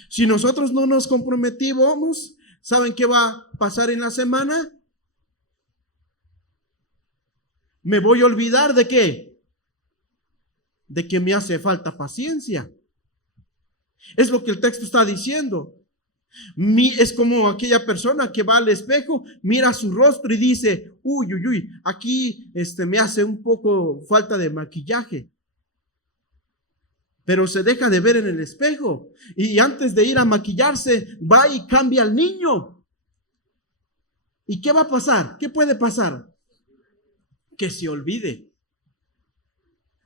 Si nosotros no nos comprometimos, ¿saben qué va a pasar en la semana? Me voy a olvidar de ¿qué? De que me hace falta paciencia. Es lo que el texto está diciendo. Es como aquella persona que va al espejo, mira su rostro y dice, uy, aquí me hace un poco falta de maquillaje. Pero se deja de ver en el espejo y antes de ir a maquillarse va y cambia al niño. ¿Y qué va a pasar? ¿Qué puede pasar? Que se olvide.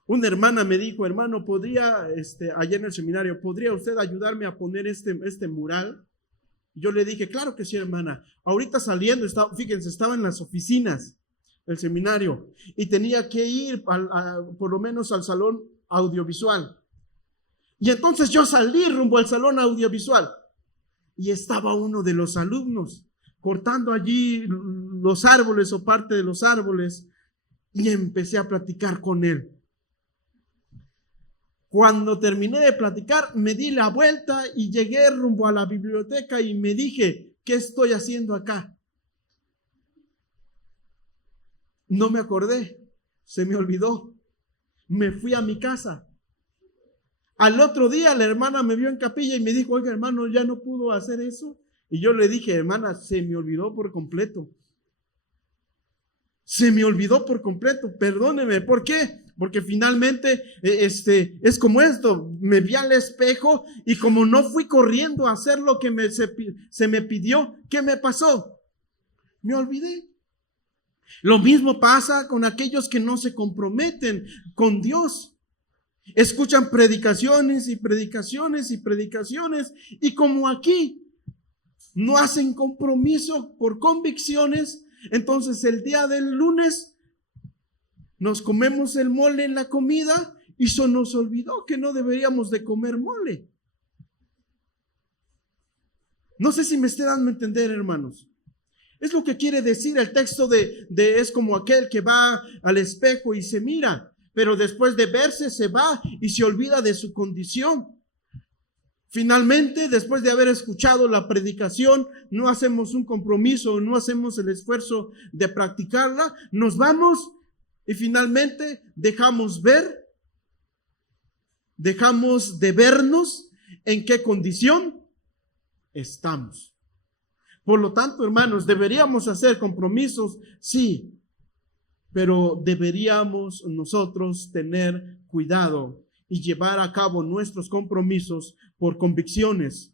Una hermana me dijo, hermano, ¿podría, allá en el seminario, ¿podría usted ayudarme a poner este mural? Yo le dije, claro que sí, hermana. Ahorita saliendo, fíjense, estaba en las oficinas del seminario y tenía que ir por lo menos al salón audiovisual. Y entonces yo salí rumbo al salón audiovisual y estaba uno de los alumnos cortando allí los árboles o parte de los árboles y empecé a platicar con él. Cuando terminé de platicar, me di la vuelta y llegué rumbo a la biblioteca y me dije, ¿qué estoy haciendo acá? No me acordé, se me olvidó. Me fui a mi casa. Al otro día la hermana me vio en capilla y me dijo, oiga, hermano, ¿ya no pudo hacer eso? Y yo le dije, hermana, se me olvidó por completo. Se me olvidó por completo, perdóneme. ¿Por qué? Porque finalmente es como esto, me vi al espejo y como no fui corriendo a hacer lo que se me pidió, ¿qué me pasó? Me olvidé. Lo mismo pasa con aquellos que no se comprometen con Dios. Escuchan predicaciones y predicaciones y predicaciones y como aquí no hacen compromiso por convicciones, entonces el día del lunes nos comemos el mole en la comida y se nos olvidó que no deberíamos de comer mole. No sé si me esté dando a entender, hermanos. Es lo que quiere decir el texto de es como aquel que va al espejo y se mira, pero después de verse se va y se olvida de su condición. Finalmente, después de haber escuchado la predicación, no hacemos un compromiso, no hacemos el esfuerzo de practicarla, nos vamos y finalmente dejamos de vernos en qué condición estamos. Por lo tanto, hermanos, deberíamos hacer compromisos, sí, pero deberíamos nosotros tener cuidado y llevar a cabo nuestros compromisos por convicciones,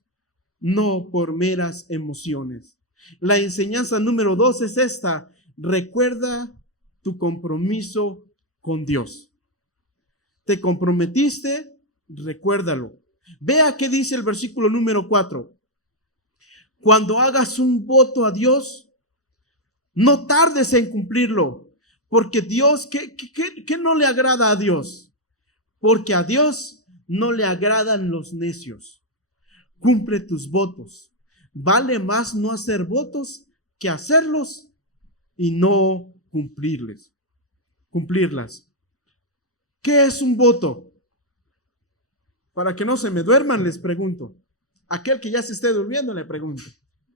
no por meras emociones. La enseñanza número 2 es esta: recuerda tu compromiso con Dios. ¿Te comprometiste? Recuérdalo. Vea qué dice el versículo número 4. Cuando hagas un voto a Dios, no tardes en cumplirlo, porque Dios, ¿qué no le agrada a Dios? Porque a Dios no le agradan los necios. Cumple tus votos. Vale más no hacer votos que hacerlos y no cumplirlas. ¿Qué es un voto? Para que no se me duerman, les pregunto. Aquel que ya se esté durmiendo, le pregunto.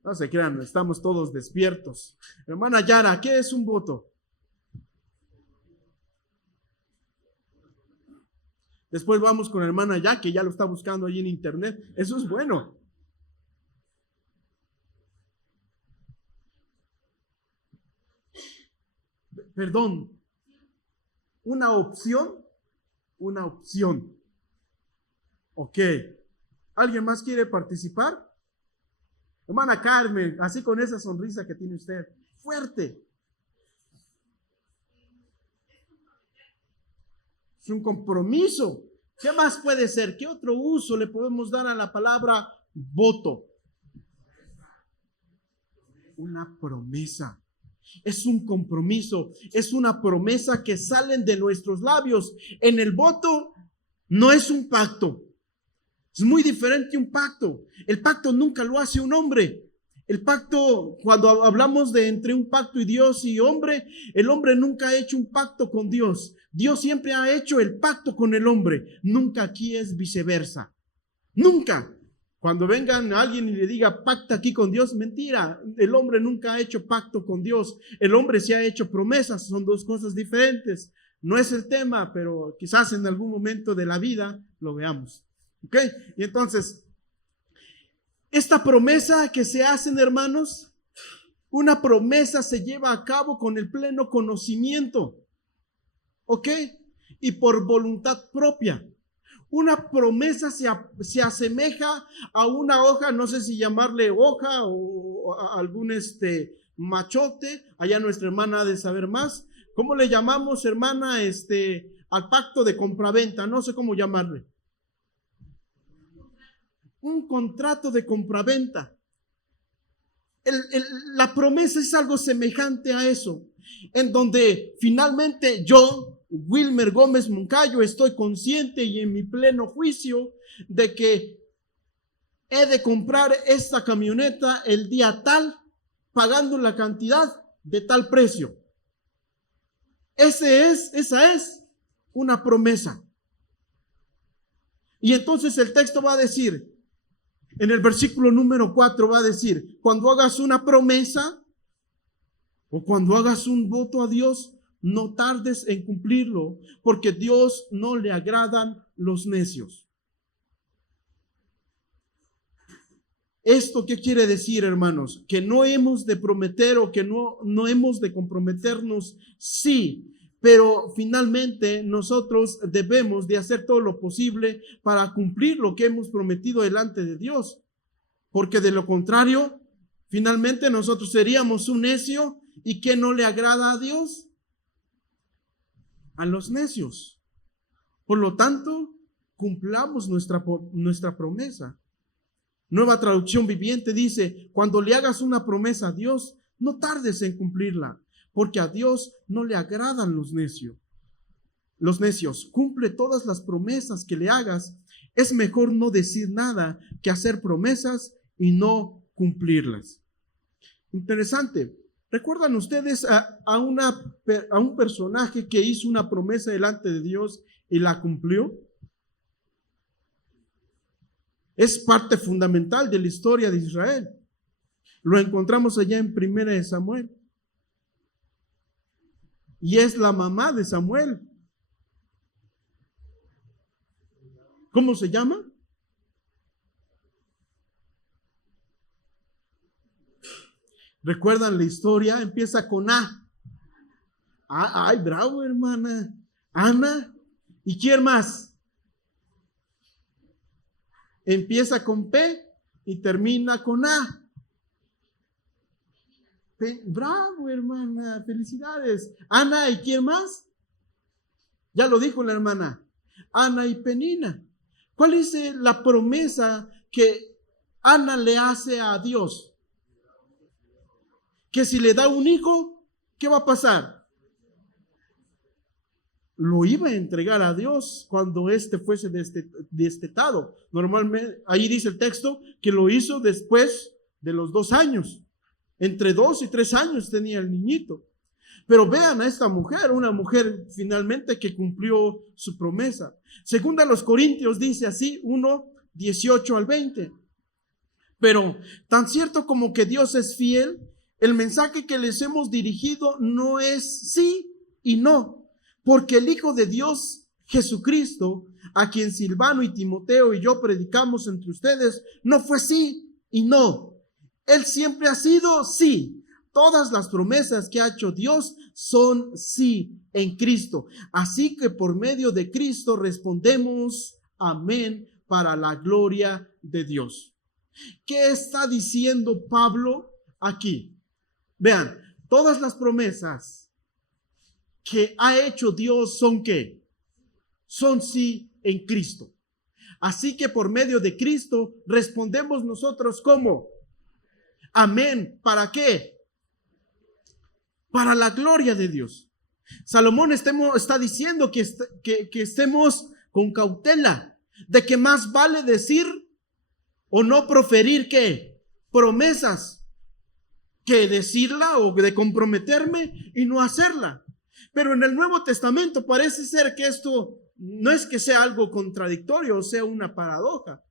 No se crean, estamos todos despiertos. Hermana Yara, ¿qué es un voto? Después vamos con la hermana Ya, que ya lo está buscando allí en internet. Eso es bueno. Perdón. Una opción. Ok. ¿Alguien más quiere participar? Hermana Carmen, así con esa sonrisa que tiene usted. Fuerte. Es un compromiso. ¿Qué más puede ser? ¿Qué otro uso le podemos dar a la palabra voto? Una promesa. Es un compromiso. Es una promesa que salen de nuestros labios. En el voto no es un pacto. Es muy diferente un pacto. El pacto nunca lo hace un hombre. El pacto, cuando hablamos de entre un pacto y Dios y hombre, el hombre nunca ha hecho un pacto con Dios. Dios siempre ha hecho el pacto con el hombre. Nunca aquí es viceversa. Nunca. Cuando vengan alguien y le diga pacta aquí con Dios, mentira. El hombre nunca ha hecho pacto con Dios. El hombre sí ha hecho promesas. Son dos cosas diferentes. No es el tema, pero quizás en algún momento de la vida lo veamos. ¿Ok? Y entonces, esta promesa que se hacen, hermanos, una promesa se lleva a cabo con el pleno conocimiento. ¿Ok? Y por voluntad propia. Una promesa se asemeja a una hoja, no sé si llamarle hoja o a algún machote. Allá nuestra hermana ha de saber más. ¿Cómo le llamamos, hermana, al pacto de compraventa? No sé cómo llamarle. Un contrato de compraventa. La promesa es algo semejante a eso, en donde finalmente yo, Wilmer Gómez Moncayo, estoy consciente y en mi pleno juicio de que he de comprar esta camioneta el día tal, pagando la cantidad de tal precio. Esa es una promesa. Y entonces el texto va a decir, en el versículo número 4 va a decir, cuando hagas una promesa o cuando hagas un voto a Dios, no tardes en cumplirlo, porque Dios no le agradan los necios. ¿Esto qué quiere decir, hermanos? Que no hemos de prometer o que no hemos de comprometernos, sí, pero finalmente nosotros debemos de hacer todo lo posible para cumplir lo que hemos prometido delante de Dios, porque de lo contrario, finalmente nosotros seríamos un necio. ¿Y qué no le agrada a Dios? A los necios. Por lo tanto, cumplamos nuestra promesa. Nueva Traducción Viviente dice: cuando le hagas una promesa a Dios, no tardes en cumplirla, porque a Dios no le agradan los necios. Los necios, cumple todas las promesas que le hagas. Es mejor no decir nada que hacer promesas y no cumplirlas. Interesante. ¿Recuerdan ustedes a un personaje que hizo una promesa delante de Dios y la cumplió? Es parte fundamental de la historia de Israel. Lo encontramos allá en 1 Samuel. Y es la mamá de Samuel. ¿Cómo se llama? ¿Recuerdan la historia? Empieza con A. Ay, bravo, hermana. Ana. ¿Y quién más? Empieza con P y termina con A. Bravo, hermana. Felicidades. Ana, ¿y quién más? Ya lo dijo la hermana. Ana y Penina. ¿Cuál es la promesa que Ana le hace a Dios? Que si le da un hijo, ¿qué va a pasar? Lo iba a entregar a Dios cuando éste fuese destetado. Normalmente, ahí dice el texto que lo hizo después de los 2 años. Entre 2 y 3 años tenía el niñito. Pero vean a esta mujer, una mujer finalmente que cumplió su promesa. Segunda a los Corintios dice así, 1:18 al 20. Pero tan cierto como que Dios es fiel, el mensaje que les hemos dirigido no es sí y no, porque el Hijo de Dios, Jesucristo, a quien Silvano y Timoteo y yo predicamos entre ustedes, no fue sí y no. Él siempre ha sido sí. Todas las promesas que ha hecho Dios son sí en Cristo. Así que por medio de Cristo respondemos amén para la gloria de Dios. ¿Qué está diciendo Pablo aquí? Vean, todas las promesas que ha hecho Dios son ¿qué? Son sí en Cristo. Así que por medio de Cristo respondemos nosotros ¿cómo? Amén. ¿Para qué? Para la gloria de Dios. Salomón está diciendo que estemos con cautela, de que más vale decir o no proferir ¿qué? Promesas, que decirla o de comprometerme y no hacerla. Pero en el Nuevo Testamento parece ser que esto no es que sea algo contradictorio o sea una paradoja.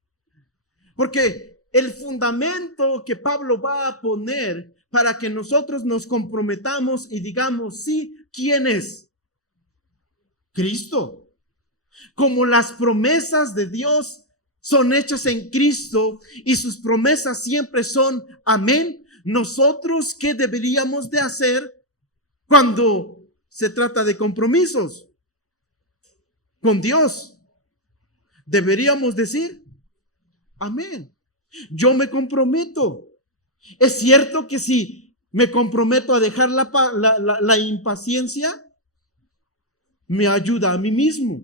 Porque el fundamento que Pablo va a poner para que nosotros nos comprometamos y digamos sí, ¿quién es? Cristo. Como las promesas de Dios son hechas en Cristo y sus promesas siempre son amén, nosotros ¿qué deberíamos de hacer cuando se trata de compromisos con Dios? Deberíamos decir amén. Yo me comprometo. Es cierto que si me comprometo a dejar la impaciencia, me ayuda a mí mismo.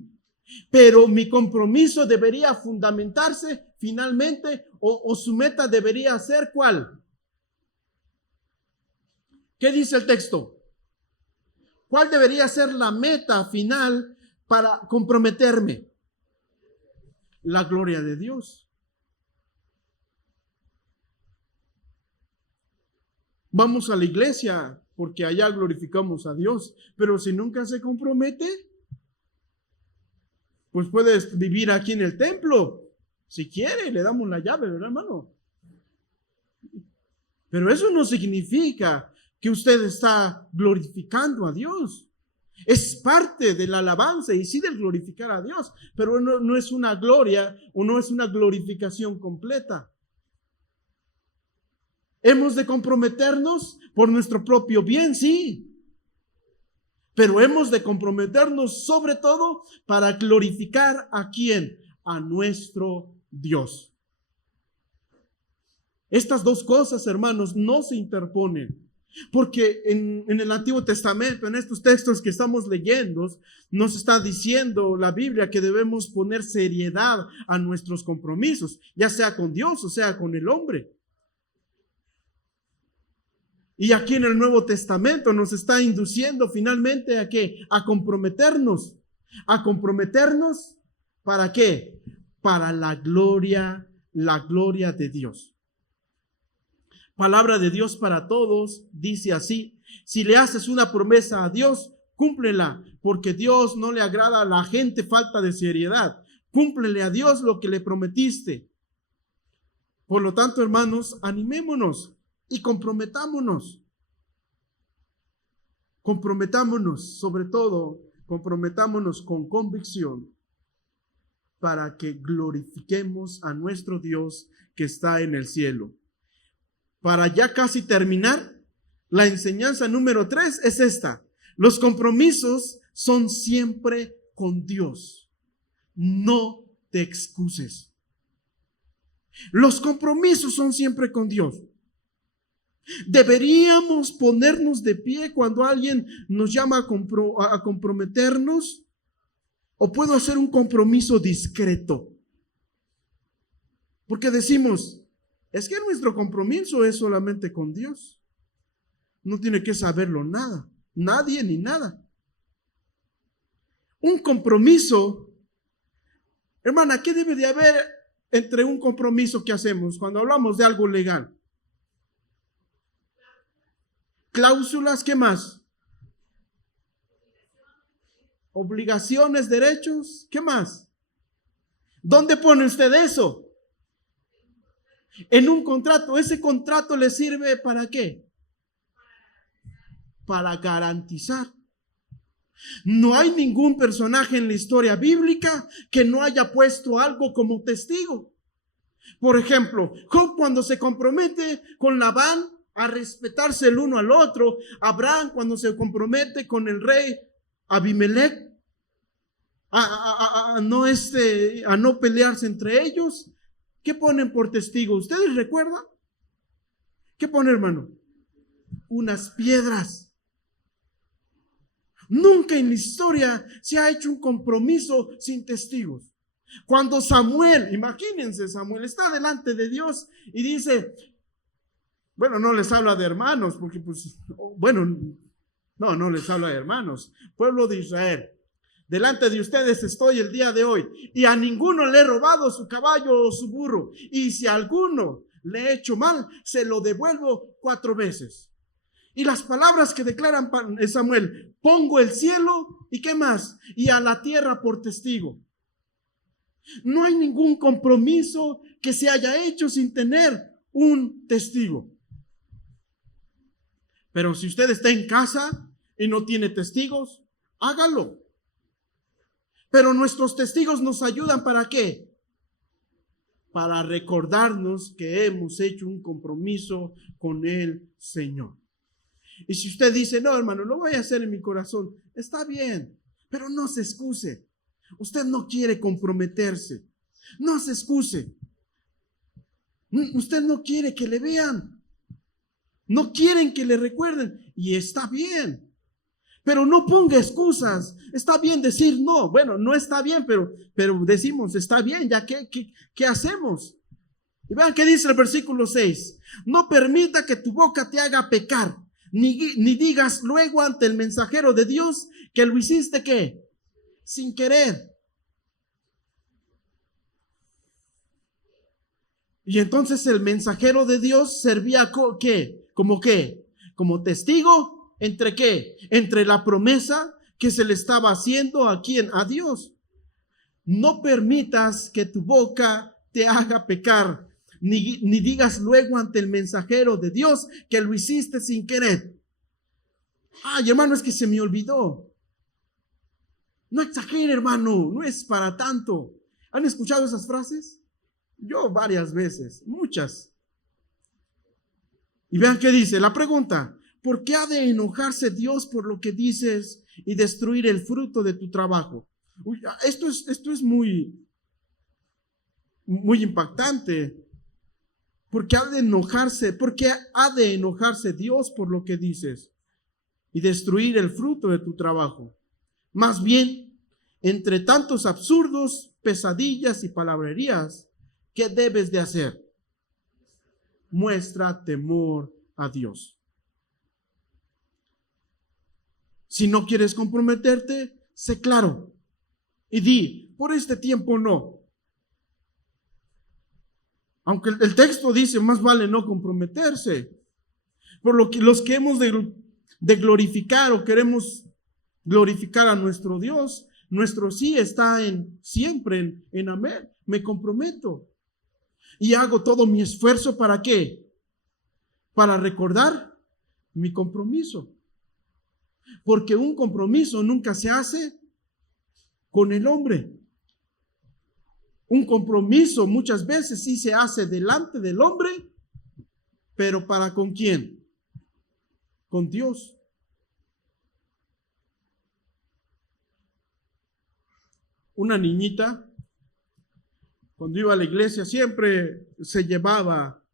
Pero mi compromiso debería fundamentarse finalmente o su meta debería ser ¿cuál? ¿Qué dice el texto? ¿Cuál debería ser la meta final para comprometerme? La gloria de Dios. Vamos a la iglesia porque allá glorificamos a Dios, pero si nunca se compromete, pues puedes vivir aquí en el templo. Si quiere, le damos la llave, ¿verdad, hermano? Pero eso no significa que usted está glorificando a Dios. Es parte de la alabanza y sí del glorificar a Dios, pero no es una gloria o no es una glorificación completa. Hemos de comprometernos por nuestro propio bien, sí. Pero hemos de comprometernos sobre todo para glorificar ¿a quién? A nuestro Dios. Estas dos cosas, hermanos, no se interponen. Porque en el Antiguo Testamento, en estos textos que estamos leyendo, nos está diciendo la Biblia que debemos poner seriedad a nuestros compromisos, ya sea con Dios o sea con el hombre. Y aquí en el Nuevo Testamento nos está induciendo finalmente a ¿qué? A comprometernos. ¿A comprometernos para qué? Para la gloria de Dios. Palabra de Dios para todos, dice así: si le haces una promesa a Dios, cúmplela, porque Dios no le agrada a la gente falta de seriedad. Cúmplele a Dios lo que le prometiste. Por lo tanto, hermanos, animémonos y comprometámonos. Comprometámonos, sobre todo, comprometámonos con convicción para que glorifiquemos a nuestro Dios que está en el cielo. Para ya casi terminar, la enseñanza número 3 es esta: los compromisos son siempre con Dios. No te excuses. Los compromisos son siempre con Dios. Deberíamos ponernos de pie cuando alguien nos llama a comprometernos, o puedo hacer un compromiso discreto. Porque decimos, es que nuestro compromiso es solamente con Dios. No tiene que saberlo nadie ni nada. Un compromiso, hermana, ¿qué debe de haber entre un compromiso que hacemos cuando hablamos de algo legal? Cláusulas, ¿qué más? Obligaciones, derechos, ¿qué más? ¿Dónde pone usted eso? En un contrato. ¿Ese contrato le sirve para qué? Para garantizar. No hay ningún personaje en la historia bíblica que no haya puesto algo como testigo. Por ejemplo, Job, cuando se compromete con Labán a respetarse el uno al otro; Abraham, cuando se compromete con el rey Abimelech a no pelearse entre ellos. ¿Qué ponen por testigo? ¿Ustedes recuerdan? ¿Qué pone, hermano? Unas piedras. Nunca en la historia se ha hecho un compromiso sin testigos. Cuando Samuel, imagínense, Samuel está delante de Dios y dice, bueno, no les habla de hermanos, porque pues, bueno, no les habla de hermanos. Pueblo de Israel, delante de ustedes estoy el día de hoy, y a ninguno le he robado su caballo o su burro, y si a alguno le he hecho mal, se lo devuelvo 4 veces. Y las palabras que declaran Samuel: pongo el cielo, ¿y qué más? Y a la tierra por testigo. No hay ningún compromiso que se haya hecho sin tener un testigo. Pero si usted está en casa y no tiene testigos, hágalo. Pero nuestros testigos nos ayudan ¿para qué? Para recordarnos que hemos hecho un compromiso con el Señor. Y si usted dice, no, hermano, lo voy a hacer en mi corazón, está bien, pero no se excuse. Usted no quiere comprometerse. No se excuse. Usted no quiere que le vean. No quieren que le recuerden. Y está bien. Pero no ponga excusas. Está bien decir no. Bueno, no está bien, pero decimos, está bien, ya ¿qué hacemos? Y vean qué dice el versículo 6. No permita que tu boca te haga pecar, ni digas luego ante el mensajero de Dios que lo hiciste ¿qué? Sin querer. Y entonces el mensajero de Dios servía ¿qué? ¿Como qué? Como testigo. ¿Entre qué? Entre la promesa que se le estaba haciendo ¿a quién? A Dios. No permitas que tu boca te haga pecar, ni digas luego ante el mensajero de Dios que lo hiciste sin querer. Ay, hermano, es que se me olvidó. No exagere, hermano, no es para tanto. ¿Han escuchado esas frases? Yo varias veces, muchas. Y vean qué dice la pregunta: ¿por qué ha de enojarse Dios por lo que dices y destruir el fruto de tu trabajo? Uy, esto es muy impactante, Porque ha de enojarse Dios por lo que dices y destruir el fruto de tu trabajo. Más bien, entre tantos absurdos, pesadillas y palabrerías, ¿qué debes de hacer? Muestra temor a Dios. Si no quieres comprometerte, sé claro y di, por este tiempo no. Aunque el texto dice, más vale no comprometerse. Por lo que los que hemos de glorificar o queremos glorificar a nuestro Dios, nuestro sí está siempre en amén. Me comprometo y hago todo mi esfuerzo ¿para qué? Para recordar mi compromiso. Porque un compromiso nunca se hace con el hombre. Un compromiso muchas veces sí se hace delante del hombre, pero ¿para con quién? Con Dios. Una niñita, cuando iba a la iglesia, siempre se llevaba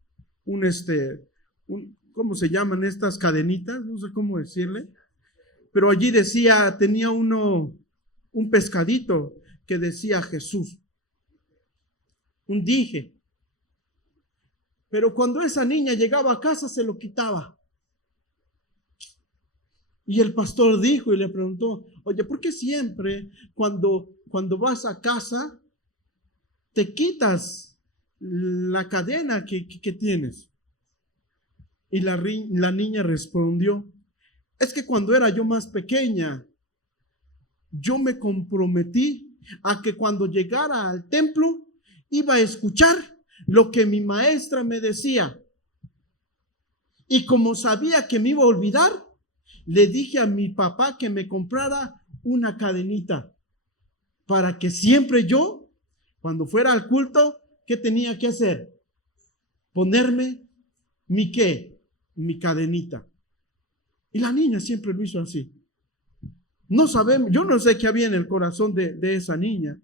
¿cómo se llaman estas cadenitas? No sé cómo decirle. Pero allí tenía un pescadito que decía Jesús. Un dije. Pero cuando esa niña llegaba a casa se lo quitaba. Y el pastor dijo y le preguntó, oye, ¿por qué siempre cuando vas a casa te quitas la cadena que tienes? Y la niña respondió, es que cuando era yo más pequeña, yo me comprometí a que cuando llegara al templo iba a escuchar lo que mi maestra me decía. Y como sabía que me iba a olvidar, le dije a mi papá que me comprara una cadenita para que siempre yo, cuando fuera al culto, ¿qué tenía que hacer? Ponerme mi cadenita. Y la niña siempre lo hizo así. No sabemos, yo no sé qué había en el corazón de esa niña.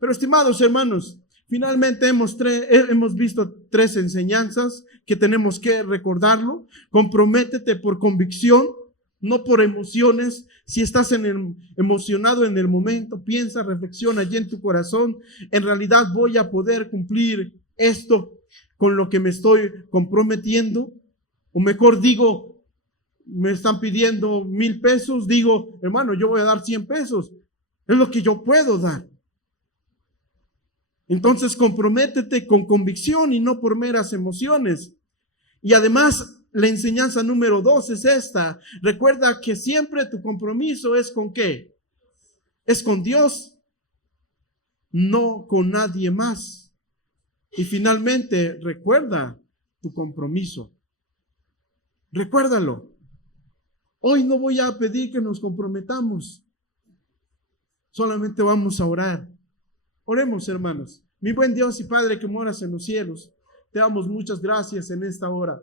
Pero estimados hermanos, finalmente hemos visto 3 enseñanzas que tenemos que recordarlo. Comprométete por convicción, no por emociones. Si estás emocionado en el momento, piensa, reflexiona allí en tu corazón. En realidad voy a poder cumplir esto con lo que me estoy comprometiendo. O mejor digo, me están pidiendo 1,000 pesos. Digo, hermano, yo voy a dar 100 pesos. Es lo que yo puedo dar. Entonces comprométete con convicción y no por meras emociones. Y además, la enseñanza número 2 es esta. Recuerda que siempre tu compromiso es ¿con qué? Es con Dios, no con nadie más. Y finalmente, recuerda tu compromiso. Recuérdalo. Hoy no voy a pedir que nos comprometamos. Solamente vamos a orar. Oremos, hermanos. Mi buen Dios y Padre que moras en los cielos, te damos muchas gracias en esta hora.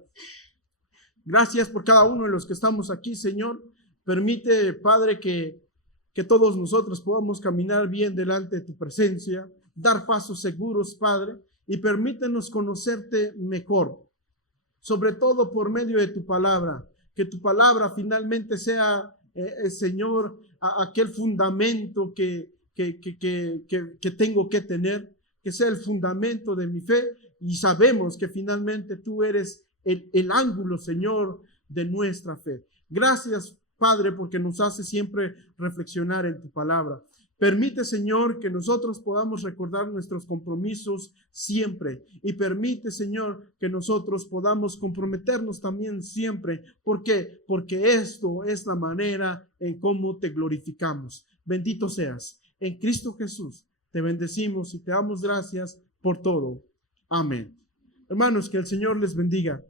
Gracias por cada uno de los que estamos aquí, Señor. Permite, Padre, que todos nosotros podamos caminar bien delante de tu presencia, dar pasos seguros, Padre, y permítenos conocerte mejor, sobre todo por medio de tu palabra. Que tu palabra finalmente sea, Señor, aquel fundamento que tengo que tener, que sea el fundamento de mi fe, y sabemos que finalmente tú eres el ángulo, Señor, de nuestra fe. Gracias, Padre, porque nos hace siempre reflexionar en tu palabra. Permite, Señor, que nosotros podamos recordar nuestros compromisos siempre. Y permite, Señor, que nosotros podamos comprometernos también siempre. ¿Por qué? Porque esto es la manera en cómo te glorificamos. Bendito seas. En Cristo Jesús te bendecimos y te damos gracias por todo. Amén. Hermanos, que el Señor les bendiga.